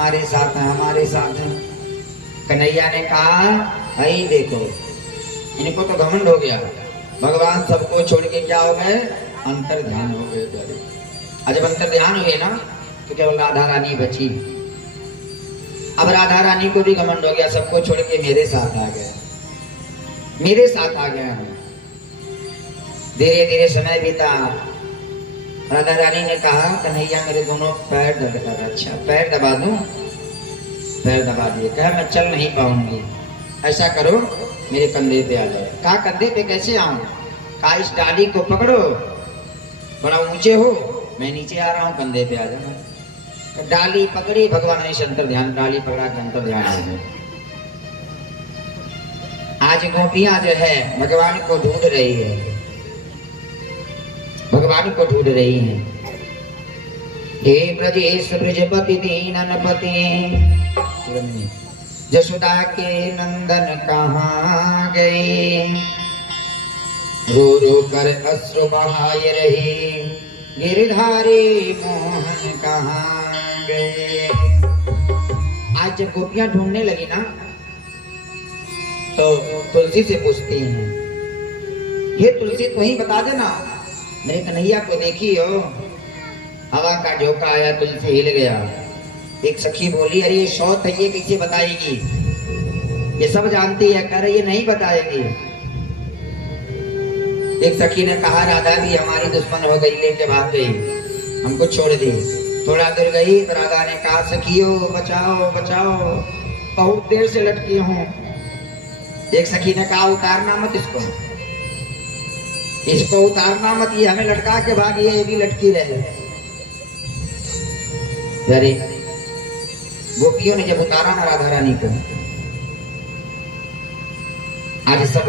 हमारे साथ है, हमारे साथ है। कन्हैया ने कहा भाई देखो, इनको तो घमंड हो गया, भगवान सबको छोड़ के क्या हो गए, अंतर ध्यान हो गए। और जब अंतर ध्यान हुए ना तो केवल राधा रानी बची। अब राधा रानी को भी घमंड हो गया, सबको छोड़ के मेरे साथ आ गया, मेरे साथ आ गया। धीरे धीरे समय बीता। राधा रानी ने कहा कन्हैया मेरे दोनों पैर दर्द कर रहे। अच्छा पैर दबा दूं? पैर दबा दिए। कहा मैं चल नहीं पाऊंगी, ऐसा करो मेरे कंधे पे आ जाओ। कहा कंधे पे कैसे आऊं? कहा इस डाली को पकड़ो, बड़ा ऊंचे हो, मैं नीचे आ रहा हूँ, कंधे पे आ जाओ। डाली पकड़ी, भगवान ने अंतर ध्यान, डाली पकड़ा के अंतर ध्यान हो गया। आज गोपियां जो है भगवान को ढूंढ रही है, भगवान को ढूंढ रही है। हे ब्रजेश ब्रजपति दीननपति, जशोदा के नंदन कहाँ गए, रो रो कर अश्रु बहाए रहे, गिरधारी मोहन कहाँ गए। आज जब गोपियां ढूंढने लगी ना तो तुलसी से पूछती हैं, हे तुलसी तू ही बता देना, मेरे कन्हैया को देखी हो? हवा का झोंका आया, तुलसी हिल गया। एक सखी बोली अरे ये शौत है, ये कैसे बताएगी, ये सब जानती है। कह रही ये नहीं बताएगी। एक सखी ने कहा राधा भी हमारी दुश्मन हो गई, लेके भाग गई, हमको छोड़ दी। थोड़ा दूर गई तो राधा ने कहा सखियो बचाओ बचाओ, बहुत देर से लटकी हूँ। एक सखी ने कहा उतारना मत इसको, इसको उतारना मत, ये हमें लटका के भागी है, ये भी लटकी रहे। अरे गोपियों ने जब उतारा ना राधा रानी को, आज सब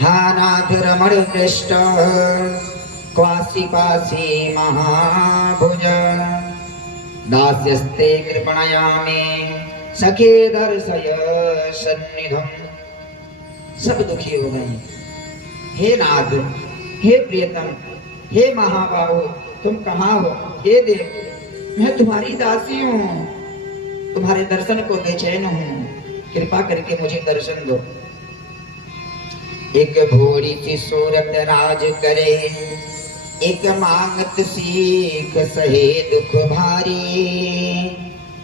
हा नाथ रमण कृष्ण क्वासी क्वासी महाभुज दास्यस्ते कृपणया में सखे दर्शय सन्निधम। सब दुखी हो गए। हे नाथ, हे प्रियतम, हे महाबाहु, तुम कहाँ हो? हे देव, मैं तुम्हारी दासी हूँ, तुम्हारे दर्शन को बेचैन हूँ, कृपा करके मुझे दर्शन दो। एक भोरी सी सूरत राज करे, एक मांगत सीख सहे दुख भारी,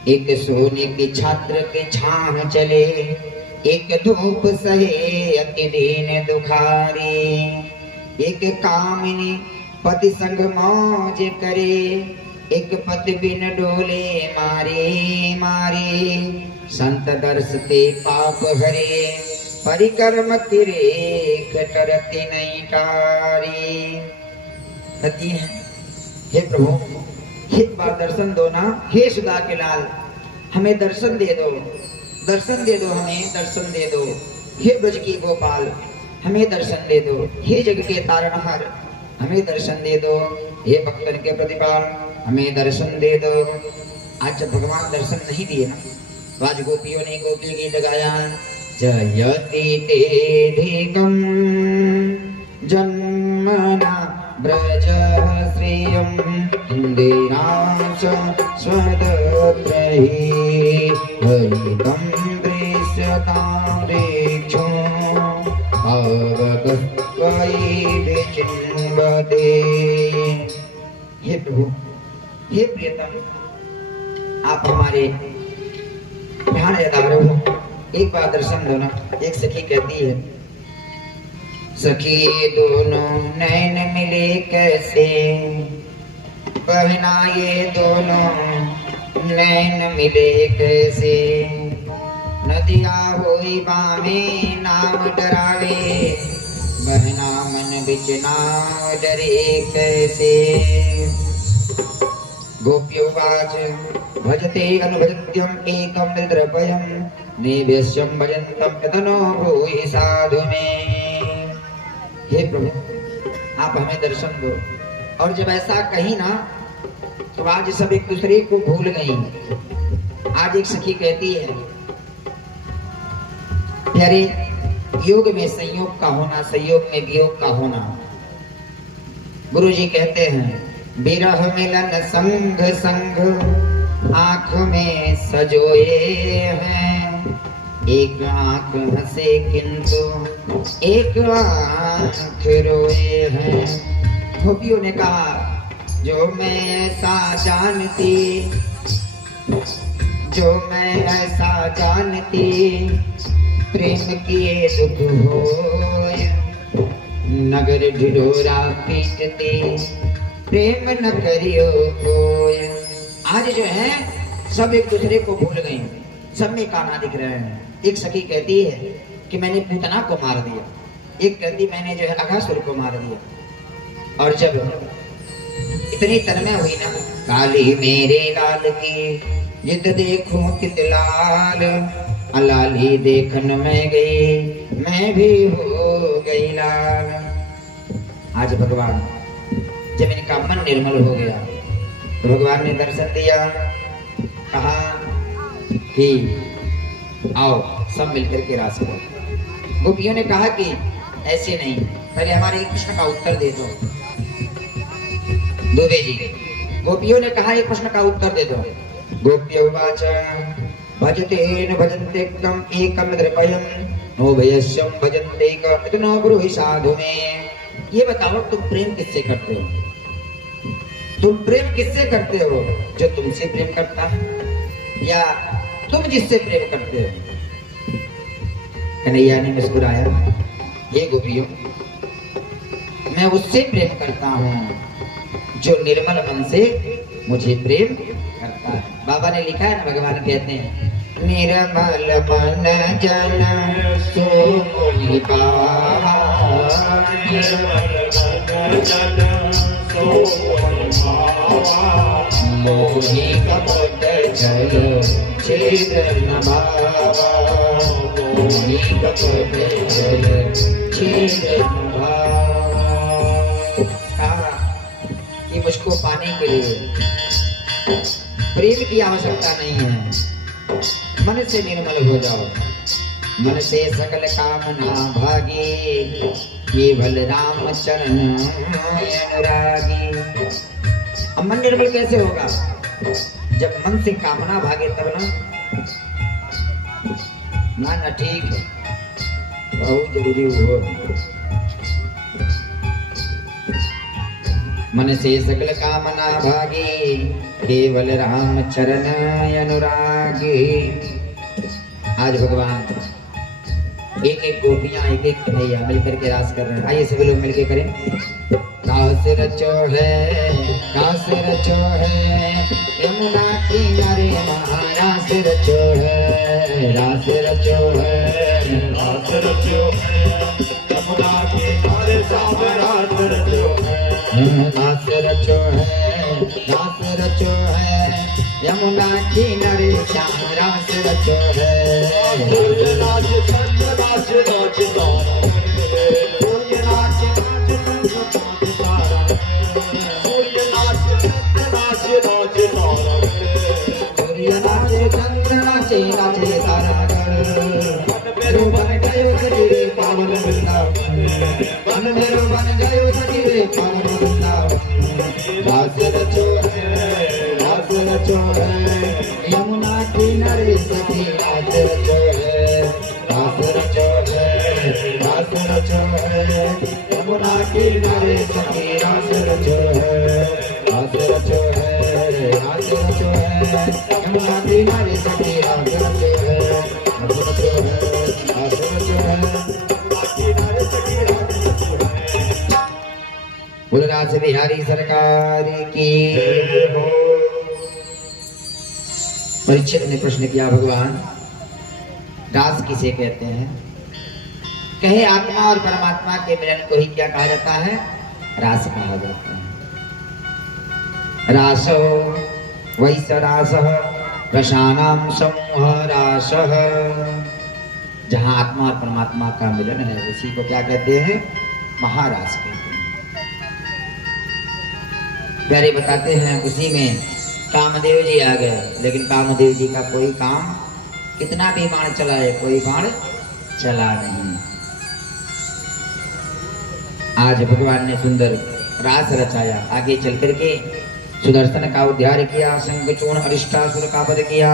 एक सोने के छात्र के छाह चले, एक धूप सहे अति दीन दुखारी, एक कामिनी पति संग मौज करे, एक पति बिन डोले मारे मारे, संत दर्शते पाप हरे, परिकर्म तिरेक करती नहीं टारी। कहती है हे प्रभु, एक बार दर्शन दो ना, हे सुधा के लाल, हमें दर्शन दे दो, दर्शन दे दो, हमें दर्शन दे दो। हे ब्रज की गोपाल, हमें दर्शन दे दो। हे जग के तारणहार, हमें दर्शन दे दो। हे भक्तन के प्रतिपाल, हमें दर्शन दे दो। आज जब भगवान दर्शन नहीं दिए ना, तो आज गोपियों ने गोपी गीत गाया, जयति तेधिकं जन्मना ब्रज श्रियं इंदिराश स्वदप्रहि हरितं दृश्यतां दीक्षो अवगत्वयि विचिन्वते। हे प्रभु, हे प्रियतम, आप हमारे ध्यान यदार हो, एक बार दर्शन दो ना। एक सखी कहती है, सखी दोनों नैन मिले कैसे, पहना ये दोनों नैन मिले कैसे, नदिया होई बामे नाव डरावे, बहना मन बिच नाव डरे कैसे। गोप्योवाच भजते अनुभजत्यम एकम द्रवयम निवेश्यम भजन्तम यतनो भूहि साधु में। हे प्रभु, आप हमें दर्शन दो। और जब ऐसा कही ना, तो आज सब एक दूसरे को भूल गई। आज एक सखी कहती है, प्यारे योग में संयोग का होना, संयोग में वियोग का होना। गुरु जी कहते हैं, विरह मिलन संग संग आँख में सजोए हैं, एक आँख हंसे किंतु एक आँख रोए हैं। गोपियों ने कहा जो मैं ऐसा जानती, जो मैं ऐसा जानती, प्रेम किए दुख होय, नगर ढिढोरा पीटते, प्रेम न करियो कोय। आज जो है सब एक दूसरे को भूल गए, सब में काना दिख रहे हैं। एक सखी कहती है कि मैंने पूतना को मार दिया, एक कहती मैंने जो है अघासुर को मार दिया। और जब इतनी तन्मय हुई ना, काली मेरे लाल की जिद देखूं कित लाल, अलाली देखन में गई, मैं भी हो गई लाल। आज भगवान जब इनका मन निर्मल हो गया तो भगवान ने दर्शन दिया, कहा कि आओ सब मिलकर के रास करो। गोपियों ने कहा कि ऐसे नहीं, पहले हमारे एक प्रश्न का उत्तर दे दो। दुबे जी, गोपियों ने कहा एक प्रश्न का उत्तर दे दो। गोप्यो वाच भजतेन भजन्ते कम एकम द्रपयम नो भयस्यम भजन्ते कम इतनो ब्रूहि साधु में। ये बताओ तुम प्रेम किससे करते हो? तुम प्रेम किससे करते हो? जो तुमसे प्रेम करता है या तुम जिससे प्रेम करते हो? कन्हैया ने मुस्कुराया, ये गोपियों, मैं उससे प्रेम करता हूँ जो निर्मल मन से मुझे प्रेम करता है। बाबा ने लिखा है ना, भगवान कहते हैं निर्मल मन जन सो मुनि पावा, मोहि कपट जल छेदन भावा, मोहि कपट जल छेदन भावा। कि मुझको पाने के लिए प्रेम की आवश्यकता नहीं है, मन से निर्मल हो जाओ। मन से सकल कामना भागे, केवल राम चरण अनुरागी। अब मन निर्मल कैसे होगा? जब मन से कामना भागे तब ना ठीक है, बहुत जरूरी हो। मन से सकल कामना भागे, केवल राम चरण अनुरागी। आज भगवान एक एक गोपियां एक एक कन्हैया मिलकर के रास कर रहे हैं। आइए सभी लोग मिलकर करें। रास रचो है, रास रचो है, यमुना किनारे महारास रचो है, रास रचो है, रास रचो है, यमुना किनारे रास रचो है, रास रचो है, रास रचो है, यमुना किनारे रास रचो है। यमुना किनारे सखी रास रचो है, रास रचो है, रास रचो है, यमुना किनारे सखी रास रचो है, रास रचो है, रास रचो है, यमुना किनारे सखी रास रचो है, रास रचो है, रास रचो है, यमुना किनारे सखी रास रचो है। बोल रास बिहारी सरकार की। परीक्षित ने प्रश्न किया, भगवान रास किसे कहते हैं? कहे आत्मा और परमात्मा के मिलन को ही क्या कहा जाता है? रास कहा जाता है। रासो वैस रासः रसानां समूह रासः। जहां आत्मा और परमात्मा का मिलन है उसी को क्या कहते हैं? महारास कहते हैं। प्यारे बताते हैं उसी में कामदेव जी आ गए, लेकिन कामदेव जी का कोई काम, कितना भी बाण चलाए कोई बाण चला नहीं। आज भगवान ने सुंदर रास रचाया। आगे चल करके सुदर्शन का उद्धार किया, शंखचूर्ण अरिष्टासुर का वध किया।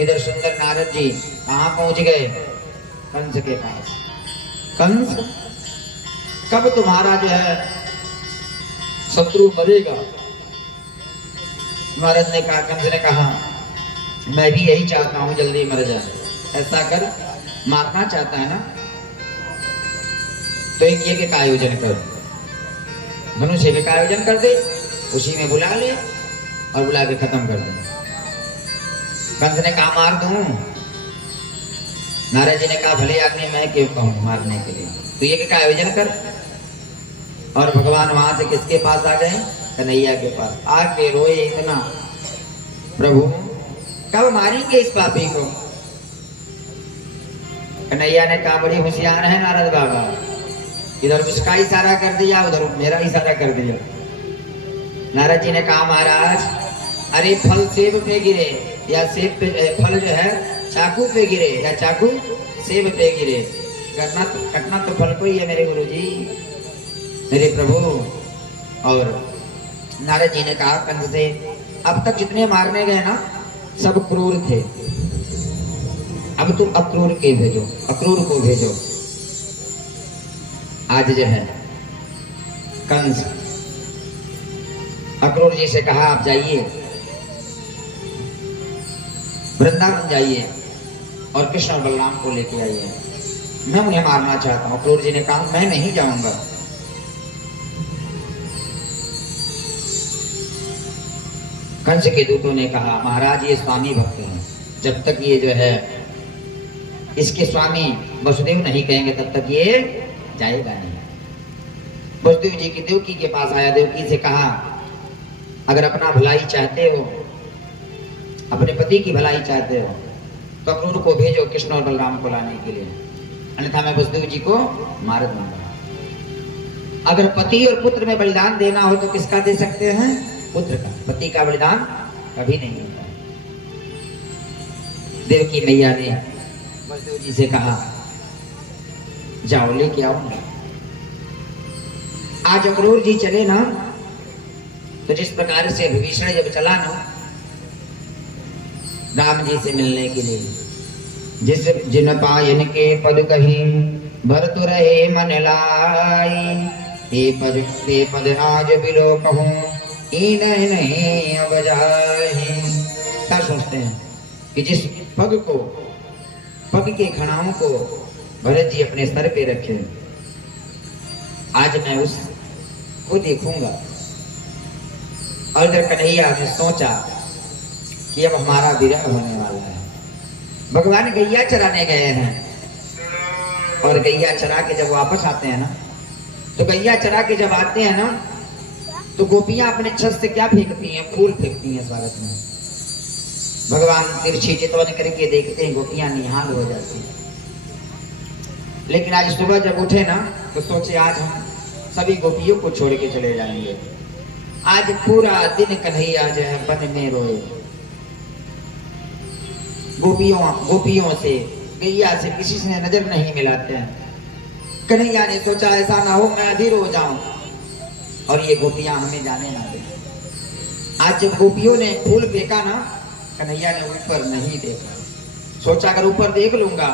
इधर सुंदर नारद जी कहाँ पहुंच गए? कंस के पास। कंस कब तुम्हारा जो है शत्रु मरेगा? नारद ने कहा, कंस ने कहा मैं भी यही चाहता हूं जल्दी मर जाए। ऐसा कर, मारना चाहता है ना तो एक यज्ञ का आयोजन कर, धनुष यज्ञ का आयोजन कर दे, उसी में बुला ले और बुला के खत्म कर दे। कंस ने कहा मार दूं? नारद जी ने कहा भले आदमी मैं क्यों कहूं मारने के लिए, तो यज्ञ का आयोजन कर। और भगवान वहां से किसके पास आ गए? कन्हैया के पास। आके रोए इतना, प्रभु कब मारेंगे इस पापी को? कन्हैया ने कहा बड़ी होशियार है नारद बाबा, इधर उसका इशारा कर दिया, उधर मेरा इशारा कर दिया। नारद जी ने कहा महाराज अरे फल सेब पे गिरे या सेब पे, फल जो है चाकू पे गिरे या चाकू सेब पे गिरे, कटना तो फल को ही है मेरे गुरुजी, मेरे प्रभु। और नारद जी ने कहा कंस से अब तक जितने मारने गए ना सब क्रूर थे, अब तुम अक्रूर के भेजो, अक्रूर को भेजो। आज जो है कंस अक्रूर जी से कहा आप जाइए वृंदावन जाइए और कृष्ण और बलराम को लेके आइए, मैं उन्हें मारना चाहता हूं। अक्रूर जी ने कहा मैं नहीं जाऊंगा। कंस के दूतों ने कहा महाराज ये स्वामी भक्त हैं, जब तक ये जो है इसके स्वामी वसुदेव नहीं कहेंगे तब तक ये जाएगा नहीं। वसुदेव जी की देवकी के पास आया, देवकी से कहा अगर अपना भलाई चाहते हो, अपने पति की भलाई चाहते हो तो अक्रूर को भेजो कृष्ण और बलराम को लाने के लिए, अन्यथा मैं वसुदेव जी को मार दूंगा। अगर पति और पुत्र में बलिदान देना हो तो किसका दे सकते हैं? पुत्र का। पति का बलिदान कभी नहीं होता। देवकी मैया ने वसुदेव जी से कहा जाओ लेके आओ। आज अक्रूर जी चले ना तो जिस प्रकार से विभीषण जब चला ना राम जी से मिलने के लिए, जिस जिन पायन के पद कहीं भरत रहे मन लाई, हे पद राज बिलो कहूं नहीं अब जाहि। क्या सोचते हैं कि जिस पग को, पग के खड़ाओं को भरत जी अपने सर पे रखे, आज मैं उसको देखूंगा। और इधर कन्हैया ने सोचा कि अब हमारा विरह होने वाला है। भगवान गैया चराने गए हैं और गैया चरा के जब वापस आते हैं ना, तो गैया चरा के जब आते हैं ना तो गोपियां अपने छत से क्या फेंकती हैं? फूल फेंकती हैं स्वागत में। भगवान तिरछी चितवन करके देखते हैं, गोपियां निहाल हो जाती हैं। लेकिन आज सुबह जब उठे ना तो सोचे आज हम सभी गोपियों को छोड़ के चले जाएंगे। आज पूरा दिन कन्हैया जो है वन में रोए, गोपियों से, गैया से किसी से नजर नहीं मिलाते हैं। कन्हैया ने सोचा ऐसा ना हो मैं अधीर हो जाऊं और ये गोपियां हमें जाने ना दे। आज जब गोपियों ने फूल फेंका ना, कन्हैया ने ऊपर नहीं देखा, सोचा अगर ऊपर देख लूंगा।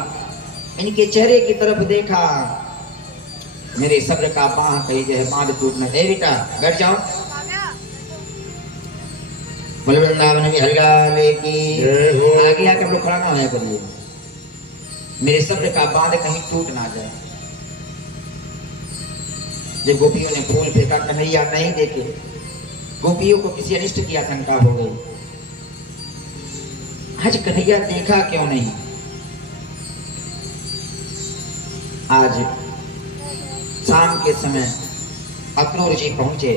इनके चेहरे की तरफ देखा, मेरे सब्र का बांध कहीं जो है बांध टूटना। दे बेटा बैठ जाओ। बोल वृंदावन में हरिलाल की आगे आकर लोग खड़ा ना होया करिए, मेरे सब्र का बांध कहीं टूट ना जाए। जब गोपियों ने फूल फेंका, कन्हैया नहीं देखे, गोपियों को किसी अनिष्ट की आशंका हो गई। आज कन्हैया देखा क्यों नहीं? आज शाम के समय अक्रूर जी पहुंचे,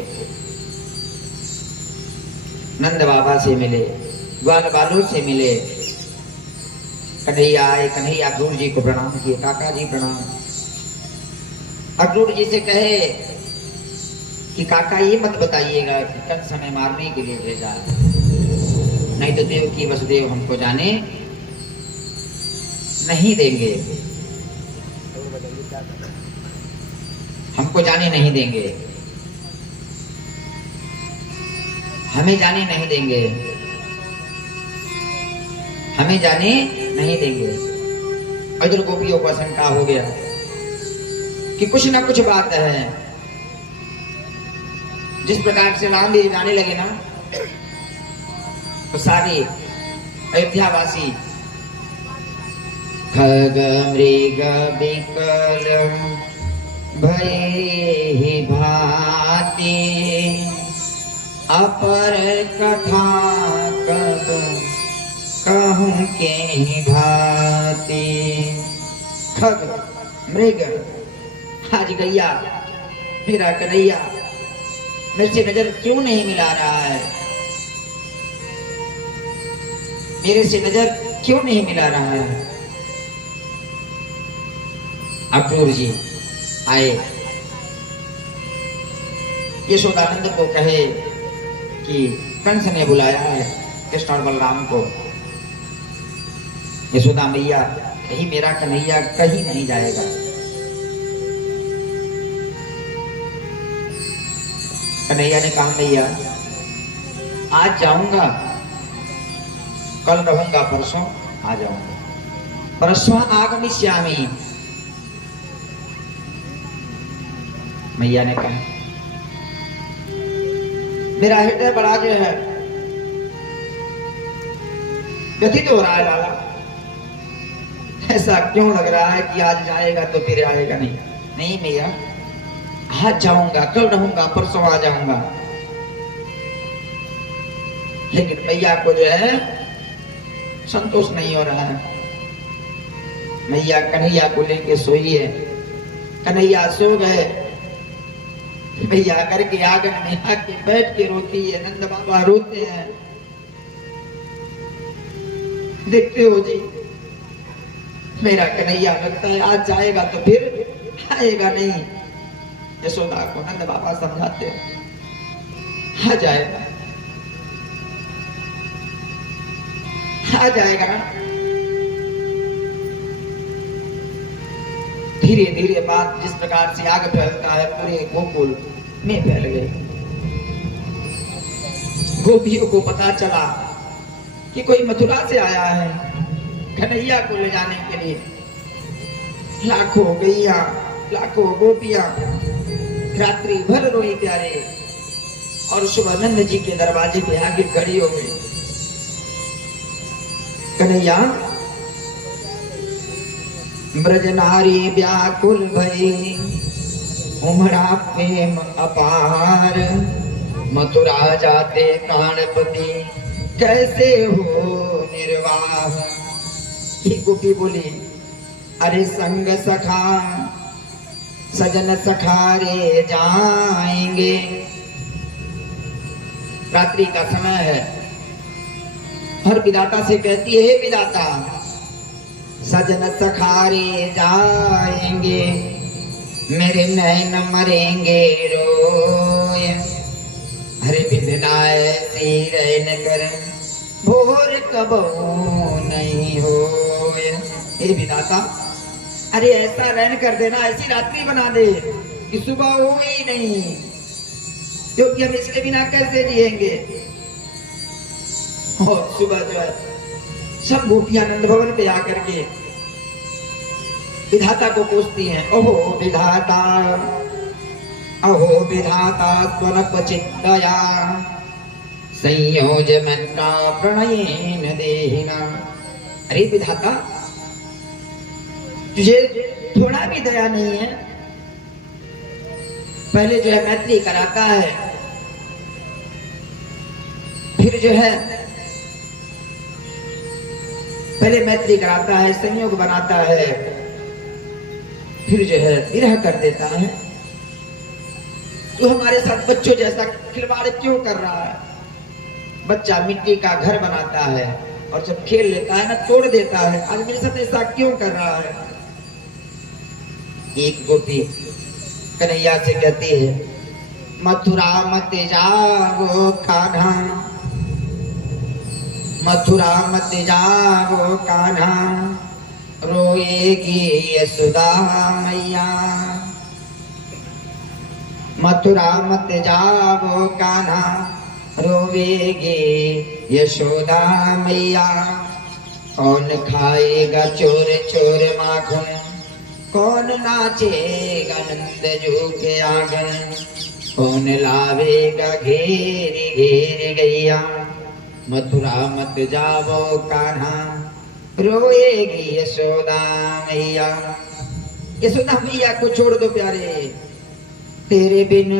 नंद बाबा से मिले, ग्वाल बालों से मिले। कन्हैया आए, कन्हैया अक्रूर जी को प्रणाम किए, काका जी प्रणाम। अक्रूर जी से कहे कि काका ये मत बताइएगा कि कंस हमें मारने के लिए भेजा, नहीं तो देव की वसुदेव हमको जाने नहीं देंगे, हमको जाने नहीं देंगे। हमें जाने नहीं देंगे, हमें जाने नहीं देंगे। इधर गोपियों को शंका हो गया कि कुछ ना कुछ बात है। जिस प्रकार से राम जी जाने लगे ना, तो सारी अयोध्यावासी खग मृग विकल भय भाति, अपर कथा कब कहूं के भाति। खग मृग, आज गैया मेरा कन्हैया मेरे से नजर क्यों नहीं मिला रहा है, मेरे से नजर क्यों नहीं मिला रहा है। अक्रूर जी आए, यशोदानंद को कहे कि कंस ने बुलाया है कृष्ण और बलराम को। यशोदा मैया, कहीं मेरा कन्हैया कहीं नहीं जाएगा। कन्हैया ने कहा मैया आज जाऊंगा, कल रहूंगा, परसों आ जाऊंगा। परसों आगमिष्यामि। मैया ने कहा मेरा हृदय बड़ा जो है व्यथित हो रहा है लाला, ऐसा क्यों लग रहा है कि आज जाएगा तो फिर आएगा नहीं। नहीं मैया, आज जाऊंगा, कल रहूंगा, परसों आ जाऊंगा। लेकिन मैया को जो है संतोष नहीं हो रहा है। मैया कन्हैया को लेके सोई है। कन्हैया सो गए, मैया करके आंगन में आके बैठ के रोती है। नंद बाबा रोते हैं। देखते हो जी, मेरा कन्हैया लगता है आज जाएगा तो फिर आएगा नहीं। यशोदा को नंद बाबा समझाते हो आ जाएगा, आ जाएगा ना। धीरे धीरे बात जिस प्रकार से आग फैलता है पूरे गोकुल में फैल गई। गोपियों को पता चला कि कोई मथुरा से आया है कन्हैया को ले जाने के लिए। लाखों गैया, लाखों गोपियां रात्रि भर रोई प्यारे, और सुबह नंद जी के दरवाजे पे आगे खड़ी हो गई। कन्हैया, ब्रज नारी व्याकुल भई, उमड़ा प्रेम अपार, मथुरा जाते प्राणपति, कैसे हो निर्वाह। ये गोपी बोली, अरे संग सखा सजन सखारे जाएंगे। रात्रि का समय है और विधाता से कहती है, हे विधाता, सजन सखारे जाएंगे, मेरे नैन मरेंगे रोय। हरे बिंदनाय ऐसी रैन कर, भोर कबहू नहीं होय। हे विधाता, अरे ऐसा रैन कर देना, ऐसी रात्रि बना दे कि सुबह हो ही नहीं, क्योंकि हम इसके बिना कैसे जिएंगे। और सुबह जो है सब गोपियां नंद भवन पे आकर के विधाता को पूछती हैं, ओहो विधाता, अहो विधाता स्वनपचित्तया, संयोज मन्ना प्रणयेन देहिना। अरे विधाता, तुझे थोड़ा भी दया नहीं है। पहले जो है मैत्री कराता है, फिर जो है पहले मैत्री कराता है, संयोग बनाता है, फिर जो है विरह कर देता है। तो हमारे साथ बच्चों जैसा खिलवाड़ क्यों कर रहा है? बच्चा मिट्टी का घर बनाता है और जब खेल लेता है ना तोड़ देता है। आज मेरे साथ ऐसा क्यों कर रहा है? एक गोपी कन्हैया से कहती है, मथुरा मत जाओ कान्हा, मथुरा मत जाओ कान्हा, रोएगी यशोदा मैया। मथुरा मत जाओ कान्हा, रोवेगी यशोदा मैया। कौन खाएगा चोर चोर माखन, कौन नाचेगा नंद जू के आंगन, कौन लावेगा घेर घेर गैया। मथुरा मत जावो कान्हा, रोएगी यशोदा मैया। यशोदा मैया को छोड़ दो प्यारे, तेरे बिन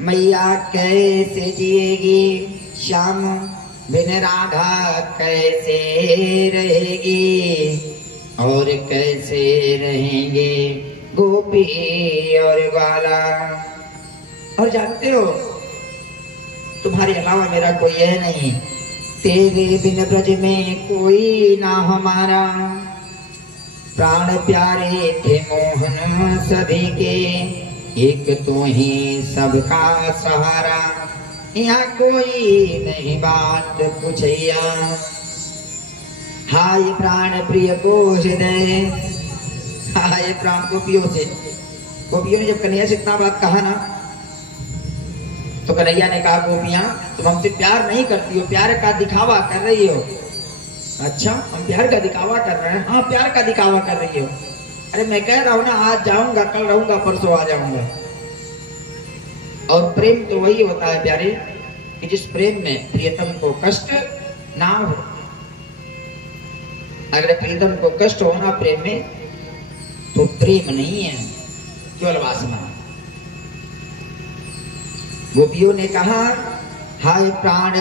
मैया कैसे जिएगी। श्याम बिन राधा कैसे रहेगी, और कैसे रहेंगे गोपी और ग्वाला। और जानते हो तुम्हारे अलावा मेरा कोई है नहीं, तेरे बिन ब्रज में कोई ना हमारा। प्राण प्यारे थे मोहन सभी के, एक तो ही सबका सहारा। यहाँ कोई नहीं बात पूछैया, हाय प्राण प्रिय को हृदय। हाय प्राण गोपियों से, गोपियों ने जब कन्हैया से इतना बात कहा ना, तो कन्हैया ने कहा गोपियां तुम हमसे प्यार नहीं करती हो, प्यार का दिखावा कर रही हो। अच्छा हम प्यार का दिखावा कर रहे हैं? हाँ प्यार का दिखावा कर रही हो। अरे मैं कह रहा हूं ना आज जाऊंगा, कल रहूंगा, परसों आ जाऊंगा। और प्रेम तो वही होता है प्यारे कि जिस प्रेम में प्रियतम को कष्ट ना हो। अगर प्रियतम को कष्ट हो ना प्रेम में, तो प्रेम नहीं है, केवल वासना। गोपियों ने कहा हाय प्राण